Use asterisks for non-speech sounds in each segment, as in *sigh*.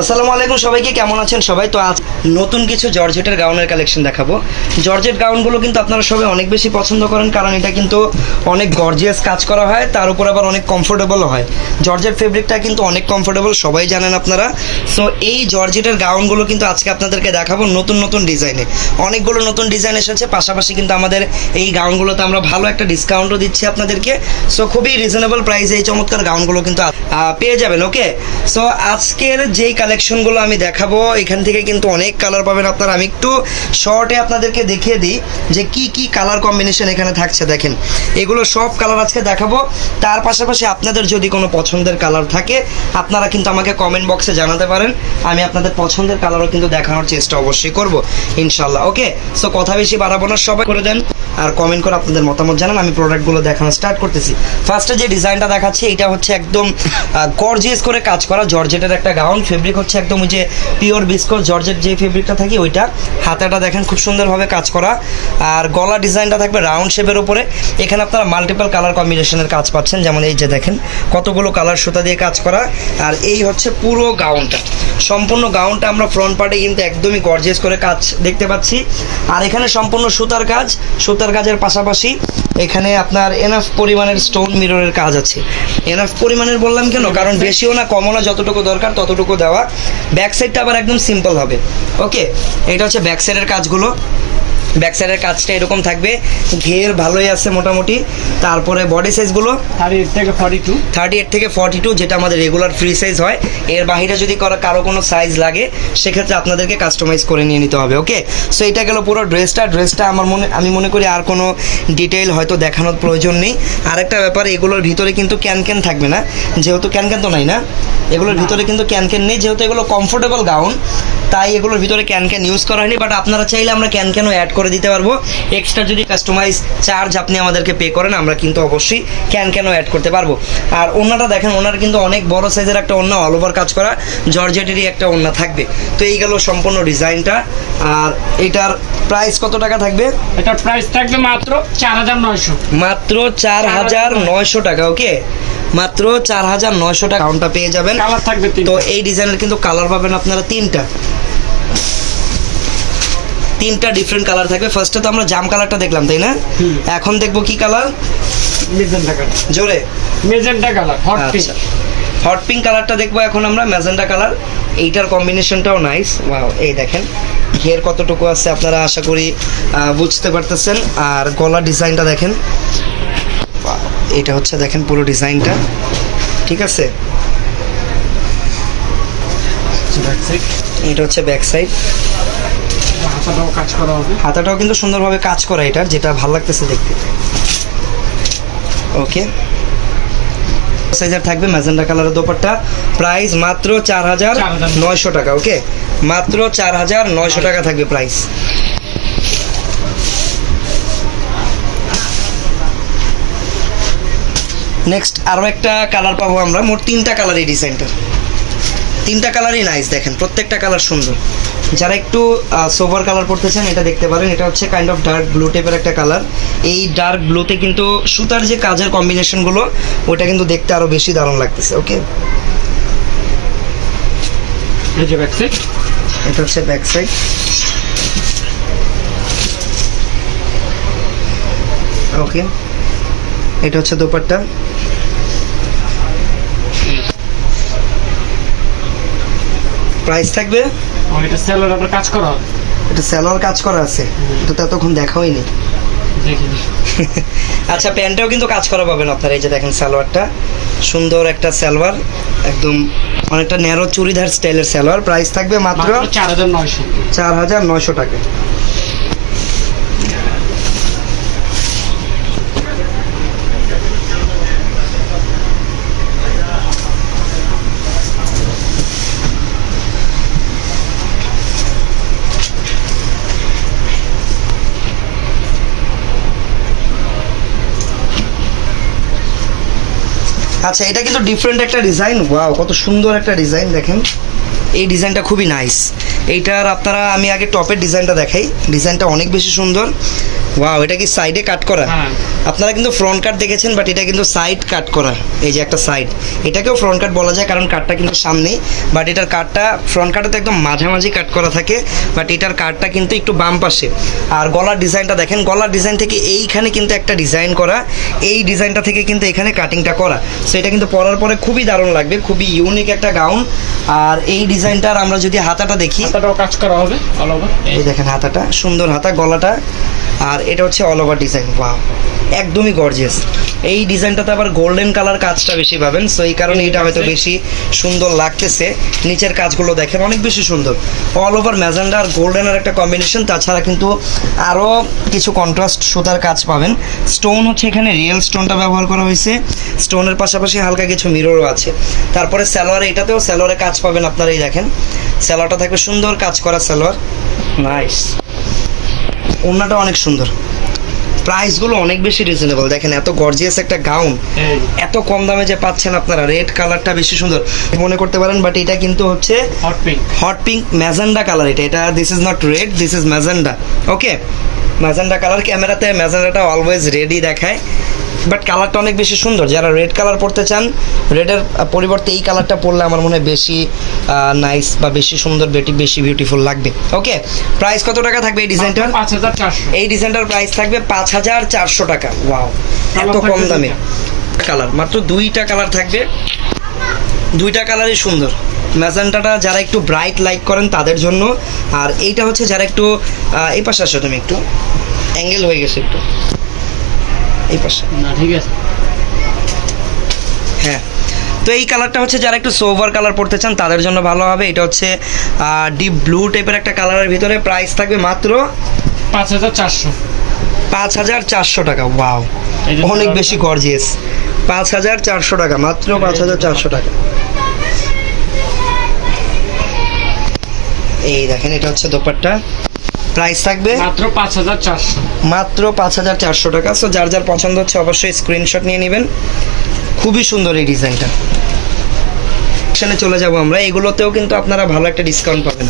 আসসালামু আলাইকুম, সবাইকে কেমন আছেন? সবাই তো আজ নতুন কিছু জর্জেটের গাউনের কালেকশন দেখাবো। জর্জেট গাউনগুলো কিন্তু আপনারা সবাই অনেক বেশি পছন্দ করেন, কারণ এটা কিন্তু অনেক গর্জিয়াস কাজ করা হয়, তার উপর আবার অনেক কমফোর্টেবলও হয়। জর্জেট ফেব্রিকটা কিন্তু অনেক কমফোর্টেবল সবাই জানেন আপনারা। সো এই জর্জেটের গাউনগুলো কিন্তু আজকে আপনাদেরকে দেখাবো নতুন নতুন ডিজাইনে। অনেকগুলো নতুন ডিজাইন এসেছে, পাশাপাশি কিন্তু আমাদের এই গাউনগুলোতে আমরা ভালো একটা ডিসকাউন্টও দিচ্ছি আপনাদেরকে। সো খুবই রিজনেবল প্রাইসে এই চমৎকার গাউনগুলো কিন্তু পেয়ে যাবেন ওকে সো আজকের যেই কালেকশনগুলো আমি দেখাবো। এখান থেকে কিন্তু অনেক কালার পাবেন আপনারা। আমি একটু শর্টে আপনাদেরকে দেখিয়ে দিই যে কি কি কালার কম্বিনেশন এখানে থাকছে, দেখেন। এগুলো সব কালার আজকে দেখাবো। তার পাশাপাশি আপনাদের যদি কোনো পছন্দের কালার থাকে, আপনারা কিন্তু আমাকে কমেন্ট বক্সে জানাতে পারেন। আমি আপনাদের পছন্দের কালারও কিন্তু দেখানোর চেষ্টা অবশ্যই করব, ইনশাল্লাহ। ওকে সো কথা বেশি বাড়াবো না। সবাই করে দেন। আর কমেন্ট করে আপনাদের মতামত জানান। আমি প্রোডাক্টগুলো দেখানো স্টার্ট করতেছি। ফার্স্টে যে ডিজাইনটা দেখাচ্ছি, এটা হচ্ছে একদম গর্জিয়াস করে কাজ করা জর্জেটের একটা গাউন ফেব্রিক হচ্ছে একদম ওই যে পিওর বিস্কট জর্জেট যে ফেব্রিকটা থাকে, ওইটা। হাতাটা দেখেন খুব সুন্দরভাবে কাজ করা। আর গলা ডিজাইনটা থাকবে রাউন্ড শেপের উপরে। এখানে আপনারা মাল্টিপল কালার কম্বিনেশনের কাজ পাচ্ছেন। যেমন এই যে দেখেন, কতগুলো কালার সুতা দিয়ে কাজ করা। আর এই হচ্ছে পুরো গাউনটা সম্পূর্ণ গাউনটা আমরা ফ্রন্ট পার্টে কিন্তু একদমই গর্জিয়াস করে কাজ দেখতে পাচ্ছি। আর এখানে সম্পূর্ণ সুতার কাজ। সুতার কাজের পাশাপাশি এখানে আপনার এনাফ পরিমাণের স্টোন মিররের কাজ আছে। এনাফ পরিমাণের বললাম কেন? কারণ বেশিও না, কমও না, যতটুকু দরকার ততটুকু দেওয়া। ব্যাক সাইডটা আবার একদম সিম্পল হবে। ওকে এটা হচ্ছে ব্যাক সাইডের কাজগুলো। ব্যাক সাইডের কাজটা এরকম থাকবে। ঘের ভালোই আছে মোটামুটি। তারপরে বডি সাইজগুলো থার্টি এইট থেকে ফর্টি টু থার্টি এইট থেকে ফর্টি টু যেটা আমাদের রেগুলার ফ্রি সাইজ হয়। এর বাহিরে যদি কারও কারও কোনো সাইজ লাগে সেক্ষেত্রে আপনাদেরকে কাস্টমাইজ করে নিয়ে নিতে হবে ওকে সো এটা গেল পুরো ড্রেসটা ড্রেসটা আমার মনে আমি মনে করি আর কোনো ডিটেইল হয়তো দেখানোর প্রয়োজন নেই। আরেকটা ব্যাপার এগুলোর ভিতরে কিন্তু ক্যান ক্যান থাকবে না। যেহেতু ক্যান ক্যান তো নাই না। এগুলোর ভিতরে কিন্তু ক্যান ক্যান নেই। যেহেতু এগুলো কমফোর্টেবল গাউন তাই এগুলোর ভিতরে ক্যান ক্যান ইউজ করা হয়নি বাট আপনারা চাইলে আমরা ক্যান ক্যানও অ্যাড করে দিতে পারব। এক্সট্রা যদি কাস্টমাইজ চার্জ আপনি আমাদেরকে পে করেন আমরা কিন্তু অবশ্যই ক্যান ক্যানও অ্যাড করতে পারব। আর ওনাটা দেখেন ওনার কিন্তু অনেক বড় সাইজের একটা ওন্না অল ওভার কাজ করা জর্জেটেরই একটা ওন্না থাকবে। তো এই গেল সম্পূর্ণ ডিজাইনটা। আর এটার প্রাইস কত টাকা থাকবে? এটার প্রাইস থাকবে মাত্র চার হাজার নয়শো। মাত্র চার হাজার নয়শো টাকা ওকে মাত্র চার হাজার নয়শো টাকা কাউন্টটা পেয়ে যাবেন। তো এই ডিজাইনের কিন্তু কালার পাবেন আপনারা তিনটা। তিনটা ডিফারেন্ট কালার থাকবে। ফার্স্টে তো আমরা জাম কালারটা দেখলাম তাই না? এখন দেখব কি কালার মেজেন্টা কালার জোরে। Magenta colour hot pink hot pink কালারটা দেখব এখন আমরা ম্যাজেন্ডা কালার এইটার কম্বিনেশনটাও নাইস ওয়াও এই দেখেন ঘের কতটুকু আছে আপনারা আশা করি বুঝতে পারতেছেন। আর গলার ডিজাইনটা দেখেন। এটা হচ্ছে দেখেন পুরো ডিজাইনটা। ঠিক আছে? এটা হচ্ছে ব্যাক সাইড হাতাটাও কাজ করা হবে। হাতাটাও কিন্তু সুন্দরভাবে কাজ করা এটার যেটা ভালো লাগতেছে দেখতে। ওকে। সাইজার থাকবে ম্যাজেন্ডা কালারের দোপাট্টা। প্রাইস মাত্র চার হাজার নয়শো টাকা ওকে? মাত্র চার হাজার নয়শো টাকা থাকবে প্রাইস। নেক্সট আরও একটা কালার পাবো আমরা মোট তিনটা কালার এই ডিজাইনটার। তিনটা কালারই নাইস দেখেন প্রত্যেকটা কালার সুন্দর। যারা একটু সোভার কালার পড়তে চান এটা দেখতে পারেন। এটা হচ্ছে কাইন্ড অফ ডার্ক ব্লু টাইপের একটা কালার এই ডার্ক ব্লুতে কিন্তু সুতার যে কাজের কম্বিনেশনগুলো ওটা কিন্তু দেখতে আরও বেশি দারুণ লাগতেছে ওকে এটা হচ্ছে ব্যাক সাইড ওকে এটা হচ্ছে দোপাট্টা। প্রাইস থাকবে এটা সেলর আপনার কাজ করা হবে? এটা সেলর কাজ করা আছে তো ততক্ষণ দেখা হয়নি। *laughs* আচ্ছা প্যান্টটাও কিন্তু কাজ করা পাবেন আপনারা এই যে দেখেন সালোয়ারটা। সুন্দর একটা সালোয়ার একদম অনেকটা ন্যারো চুড়িদার স্টাইলের সালোয়ার। প্রাইস থাকবে মাত্র চার হাজার নয়শো। চার হাজার নয়শো টাকা। আচ্ছা এটা কিন্তু ডিফারেন্ট একটা ডিজাইন ওয়াও কত সুন্দর একটা ডিজাইন দেখেন। এই ডিজাইনটা খুবই নাইস এইটার আপনারা আমি আগে টপের ডিজাইনটা দেখাই। ডিজাইনটা অনেক বেশি সুন্দর। ওয়াও এটা কি সাইডে কাট করা? হ্যাঁ। আপনারা কিন্তু ফ্রন্ট কাট দেখেছেন বাট এটা কিন্তু সাইড কাট করা। এই যে একটা সাইড এটাকেও ফ্রন্ট কাট বলা যায় কারণ কাটটা কিন্তু সামনেই বাট এটার কাটটা ফ্রন্ট কাটে তো একদম মাঝামাঝি কাট করা থাকে বাট এটার কাটটা কিন্তু একটু বাম পাশে। আর গলার ডিজাইনটা দেখেন গলার ডিজাইন থেকে এইখানে কিন্তু একটা ডিজাইন করা। এই ডিজাইনটা থেকে কিন্তু এখানে কাটিংটা করা। সো এটা কিন্তু পরার পরে খুবই দারুণ লাগবে খুবই ইউনিক একটা গাউন আর এই ডিজাইনটার আমরা যদি হাতাটা দেখি হাতাটাও কাজ করা হবে অল ওভার এই দেখেন হাতাটা, সুন্দর হাতা, গলাটা, আর এটা হচ্ছে অল ওভার ডিজাইন ওয়াও একদমই গর্জিয়াস এই ডিজাইনটাতে আবার গোল্ডেন কালার কাজটা বেশি পাবেন সো এই কারণে এটা হয়তো বেশি সুন্দর লাগতেছে। নিচের কাজগুলো দেখেন অনেক বেশি সুন্দর। অল ওভার ম্যাজেন্ডা আর গোল্ডেনের একটা কম্বিনেশন তাছাড়া কিন্তু আরও কিছু কন্ট্রাস্ট সুতার কাজ পাবেন। স্টোন হচ্ছে এখানে রিয়েল স্টোনটা ব্যবহার করা হয়েছে। স্টোনের পাশাপাশি হালকা কিছু মিররও আছে। তারপরে স্যালোয়ার এটাতেও স্যালোয়ারে কাজ পাবেন আপনারা এই দেখেন। স্যালোয়ারটা থাকবে সুন্দর কাজ করা স্যালোয়ার নাইস ওড়নাটা অনেক সুন্দর। প্রাইসগুলো অনেক বেশি রিজনেবল দেখেন এত গর্জিয়াস একটা গাউন এত কম দামে যে পাচ্ছেন আপনারা। রেড কালারটা বেশি সুন্দর। মনে করতে পারেন বাট এটা কিন্তু হচ্ছে hot pink hot pink magenta colour এটা। এটা this is not red this is magenta okay magenta colour ক্যামেরাতে ম্যাজেন্ডাটা অলওয়েজ রেডি দেখায়। বাট কালারটা অনেক বেশি সুন্দর। যারা রেড কালার পরতে চান রেডের পরিবর্তে এই কালারটা পরলে আমার মনে হয় বেশি নাইস বা বেশি সুন্দর বেটি বেশি বিউটিফুল লাগবে। ওকে প্রাইস কত টাকা থাকবে এই ডিজাইনটার পাঁচ হাজার চারশো। এই ডিজাইনটার প্রাইস থাকবে পাঁচ হাজার চারশো টাকা। ওয়াও এত কম দামে। কালার মাত্র দুইটা কালার থাকবে। দুইটা কালারই সুন্দর। ম্যাজেন্টাটা যারা একটু ব্রাইট লাইক করেন তাদের জন্য। আর এইটা হচ্ছে যারা একটু এই পাশে আসো তুমি একটু। অ্যাঙ্গেল হয়ে গেছে একটু। এই পাশে। না ঠিক আছে। হ্যাঁ। তো এই কালারটা হচ্ছে যারা একটু সোভার কালার পড়তে চান তাদের জন্য ভালো হবে। এটা হচ্ছে ডিপ ব্লু টাইপের একটা কালারের ভিতরে প্রাইস থাকবে মাত্র পাঁচ হাজার চারশো। পাঁচ হাজার চারশো টাকা। ওয়াও অনেক বেশি গর্জিয়াস পাঁচ হাজার চারশো টাকা মাত্র পাঁচ হাজার চারশো টাকা। এই দেখেন এটা হচ্ছে দোপাট্টা। প্রাইস থাকবে? মাত্র পাঁচ হাজার চারশো। মাত্র পাঁচ হাজার চারশো টাকা। সো যার যার পছন্দ হচ্ছে অবশ্যই স্ক্রিনশট নিয়ে নেবেন। খুবই সুন্দর এই ডিজাইনটা। চলে যাব আমরা। এগুলোতেও কিন্তু আপনারা ভালো একটা ডিসকাউন্ট পাবেন।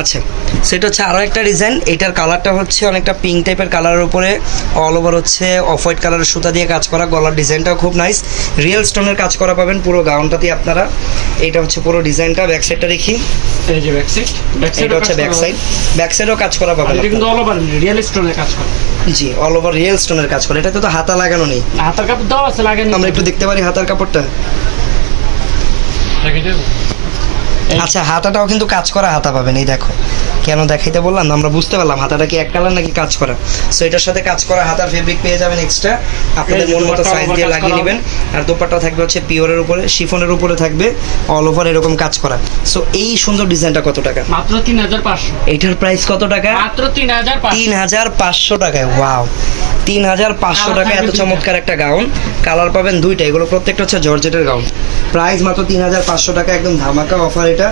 আচ্ছা সেটা হচ্ছে আরও একটা ডিজাইন এটার কালারটা হচ্ছে অনেকটা পিঙ্ক টাইপের কালারের উপরে অল ওভার হচ্ছে অফ হোয়াইট কালারের সুতা দিয়ে কাজ করা গলার ডিজাইনটাও খুব নাইস রিয়েল স্টোনের কাজ করা পাবেন পুরো গাউনটাতে আপনারা। এটা হচ্ছে পুরো ডিজাইনটা ব্যাক সাইডটা দেখি। এই যে ব্যাক সাইড ব্যাক সাইড হচ্ছে ব্যাক সাইড ব্যাক সাইডও কাজ করা পাবেন এটা কিন্তু অল ওভার রিয়েল স্টোনের কাজ করে। জি অল ওভার রিয়েল স্টোনের কাজ করে। এটাতে তো হাতা লাগানো নেই। হাতার কাপড় দেওয়া আছে লাগেনি আমরা একটু দেখতে পারি হাতার কাপড়টা। আচ্ছা হাতাটাও কিন্তু কাজ করা হাতা পাবেন এই দেখো। কেন দেখাইতে বললাম আমরা বুঝতে পারলাম হাতাটা কি এক কালার নাকি কাজ করা। সো এটার সাথে কাজ করা হাতার ফেব্রিক পেয়ে যাবেন এক্সট্রা আপনাদের মন মতো সাইজ দিয়ে লাগিয়ে নেবেন। আর দোপাট্টা থাকবে হচ্ছে পিওরের উপরে শিফনের উপরে থাকবে অল ওভার এরকম কাজ করা। সো এই সুন্দর ডিজাইনটা কত টাকা? মাত্র তিন হাজার পাঁচশো। এইটার প্রাইস কত টাকা? মাত্র তিন হাজার তিন হাজার পাঁচশো টাকায় ওয়াও তিন হাজার পাঁচশো টাকা এত চমৎকার একটা গাউন। কালার পাবেন দুইটা। এগুলো প্রত্যেকটা হচ্ছে জর্জেটের গাউন। প্রাইস মাত্র তিন হাজার পাঁচশো টাকা একদম ধামাকা অফার এটা।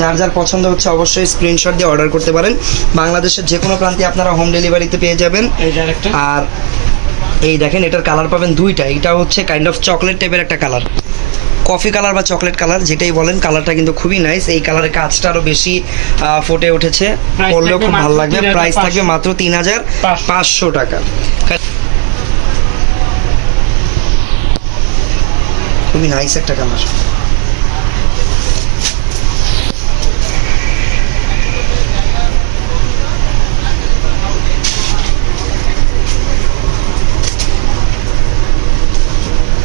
যার যার পছন্দ হচ্ছে অবশ্যই স্ক্রিনশট দিয়ে অর্ডার করতে পারেন। বাংলাদেশের যে কোনো প্রান্তে আপনারা হোম ডেলিভারিতে পেয়ে যাবেন। আর এই দেখেন এটার কালার পাবেন দুইটা। এটা হচ্ছে কাইন্ড অফ চকলেট টাইপের একটা কালার কফি কালার বা চকলেট কালার যেটাই বলেন কালারটা কিন্তু খুবই নাইস এই কালারের কাজটা আরও বেশি আহ, ফুটে উঠেছে। পড়লেও খুব ভালো লাগবে। প্রাইস থাকবে মাত্র তিন হাজার। পাঁচশো। টাকা। খুবই নাইস একটা কালার।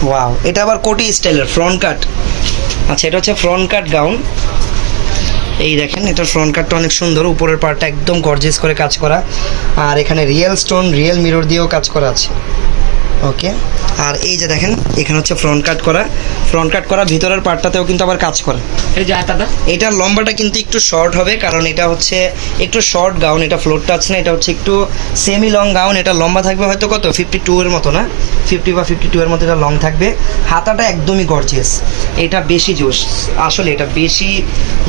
ওয়াও এটা আবার কোটি স্টাইলের ফ্রন্ট কাট আচ্ছা এটা হচ্ছে ফ্রন্ট কাট গাউন এই দেখেন এটা ফ্রন্ট কাটটা অনেক সুন্দর, উপরের পার্টটা একদম গর্জেস করে কাজ করা। আর এখানে রিয়েল স্টোন রিয়েল মিরর দিয়েও কাজ করা আছে। ওকে আর এই যে দেখেন এখানে হচ্ছে ফ্রন্ট কাট করা। ফ্রন্ট কাট করা ভিতরের পার্টটাতেও কিন্তু আবার কাজ করা। এই যে হাতাটা এটার লম্বাটা কিন্তু একটু শর্ট হবে কারণ এটা হচ্ছে একটু শর্ট গাউন এটা ফ্লোর টাচ না এটা হচ্ছে একটু সেমি লং গাউন এটা লম্বা থাকবে হয়তো কত? ফিফটি টু এর মতো না? ফিফটি বা ফিফটি টু এর মতো এটা লং থাকবে। হাতাটা একদমই গর্জিয়াস এটা বেশি জোস আসলে এটা বেশি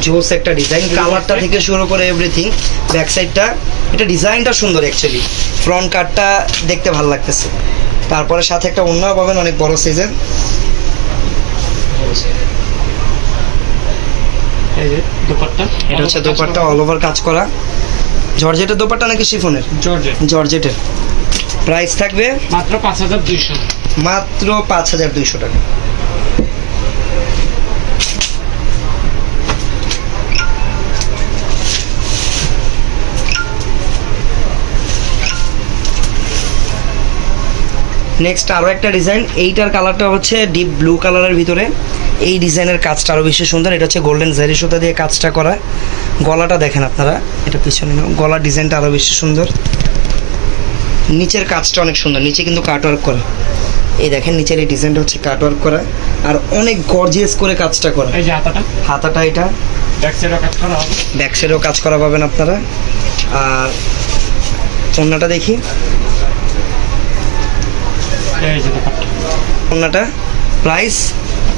জোস একটা ডিজাইন কালারটা থেকে শুরু করে এভরিথিং ব্যাক সাইডটা এটা ডিজাইনটা সুন্দর অ্যাকচুয়ালি ফ্রন্ট কাটটা দেখতে ভালো লাগতেছে। তারপরে সাথে একটা অন্যও পাবেন অনেক বড় সাইজের এই যে দোপাট্টা। এটা হচ্ছে দোপাট্টা অল ওভার কাজ করা। জর্জেটের দোপাট্টা নাকি শিফনের? জর্জেট। জর্জেটের। প্রাইস থাকবে মাত্র পাঁচ হাজার দুইশো। মাত্র পাঁচ হাজার দুইশো টাকা। নেক্সট আরও একটা ডিজাইন এইটার কালারটা হচ্ছে ডিপ ব্লু কালারের ভিতরে। এই ডিজাইনের কাজটা আরও বেশি সুন্দর। এটা হচ্ছে গোল্ডেন জারি সুতা দিয়ে কাজটা করা। গলাটা দেখেন আপনারা। এটা পিছনে। গলার ডিজাইনটা আরও বেশি সুন্দর। নিচের কাজটা অনেক সুন্দর। নিচে কিন্তু কাটওয়ার্ক করা। এই দেখেন নিচের এই ডিজাইনটা হচ্ছে কাটওয়ার্ক করা। আর অনেক গর্জিয়াস করে কাজটা করা। এই যে হাতাটা। হাতাটা এটা। ব্যাকসাইডও কাজ করা হবে। ব্যাক সাইডেও কাজ করা পাবেন আপনারা। আর ওন্নাটা দেখি। এই যে প্রাইস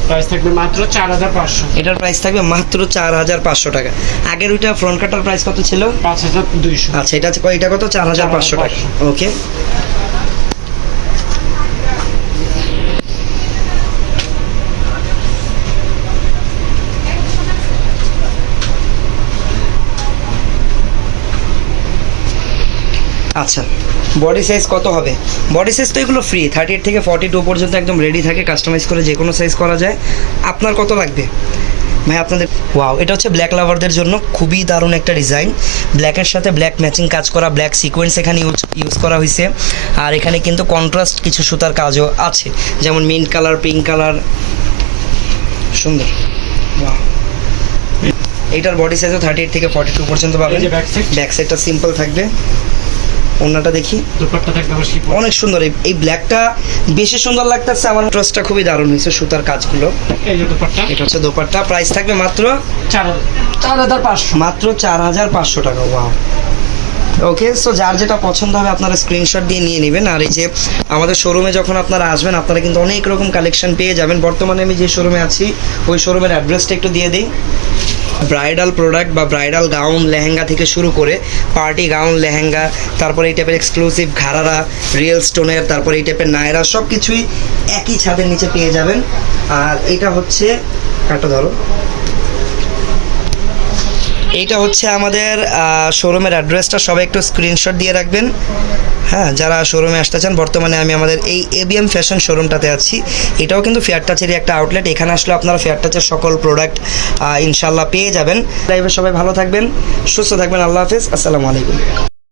প্রাইস থাকবে মাত্র চার হাজার পাঁচশো। এটার প্রাইস থাকবে মাত্র চার হাজার পাঁচশো টাকা। আগের ওইটা ফ্রন্ট কাটার প্রাইস কত ছিল? পাঁচ হাজার দুইশো। আচ্ছা এটা এটা কত? চার হাজার পাঁচশো টাকা। ওকে আচ্ছা। বডি সাইজ কত হবে? বডি সাইজ তো এগুলো ফ্রি থার্টি এইট থেকে ফর্টি টু পর্যন্ত একদম রেডি থাকে কাস্টমাইজ করে যে কোনো সাইজ করা যায়। আপনার কত লাগবে? ভাই আপনাদের ওয়াও এটা হচ্ছে ব্ল্যাক লাভারদের জন্য খুবই দারুণ একটা ডিজাইন ব্ল্যাকের সাথে ব্ল্যাক ম্যাচিং কাজ করা ব্ল্যাক সিকোয়েন্স এখানে ইউজ ইউজ করা হয়েছে আর এখানে কিন্তু কন্ট্রাস্ট কিছু সুতার কাজও আছে। যেমন মিন্ট কালার পিঙ্ক কালার সুন্দর। Wow. এইটার বডি সাইজও থার্টি এইট থেকে ফর্টি টু পর্যন্ত পাবেন। ব্যাক সাইডটা সিম্পল থাকবে। অন্যটা দেখি। অনেক সুন্দর। এই- এই ব্ল্যাকটা বেশি সুন্দর লাগতেছে আমার ট্রাসটা খুবই দারুণ হয়েছে সুতার কাজগুলো। এই যে এটা হচ্ছে দোপাট্টা। প্রাইস থাকবে মাত্র চার চার হাজার পাঁচশো। মাত্র চার হাজার পাঁচশো টাকা ওয়াও ওকে সো যার যেটা পছন্দ হবে আপনারা স্ক্রিনশট দিয়ে নিয়ে নেবেন। আর এই যে আমাদের শোরুমে যখন আপনারা আসবেন আপনারা কিন্তু অনেক রকম কালেকশন পেয়ে যাবেন। বর্তমানে আমি যে শোরুমে আছি ওই শোরুমের অ্যাড্রেসটা একটু দিয়ে দিই। ব্রাইডাল প্রোডাক্ট বা ব্রাইডাল গাউন, লেহেঙ্গা থেকে শুরু করে পার্টি গাউন, লেহেঙ্গা, তারপরে এই টাইপের এক্সক্লুসিভ ঘাড়ারা রিয়েল স্টোনের তারপরে এই টাইপের নায়রা সব কিছুই একই ছাদের নিচে পেয়ে যাবেন। আর এটা হচ্ছে কাটা ধরো। এইটা হচ্ছে আমাদের শোরুমের অ্যাড্রেসটা সবাই একটু স্ক্রিনশট দিয়ে রাখবেন। হ্যাঁ যারা শোরুমে আসতে চান, বর্তমানে আমি আমাদের এই এবিএম ফ্যাশন শোরুমটাতে আছি। এটাও কিন্তু ফেয়ার টাচেরই একটা আউটলেট এখানে আসলে আপনারা ফেয়ার টাচের সকল প্রোডাক্ট ইনশাল্লাহ পেয়ে যাবেন। লাইভে সবাই ভালো থাকবেন, সুস্থ থাকবেন। আল্লাহ হাফিজ। আসসালামু আলাইকুম।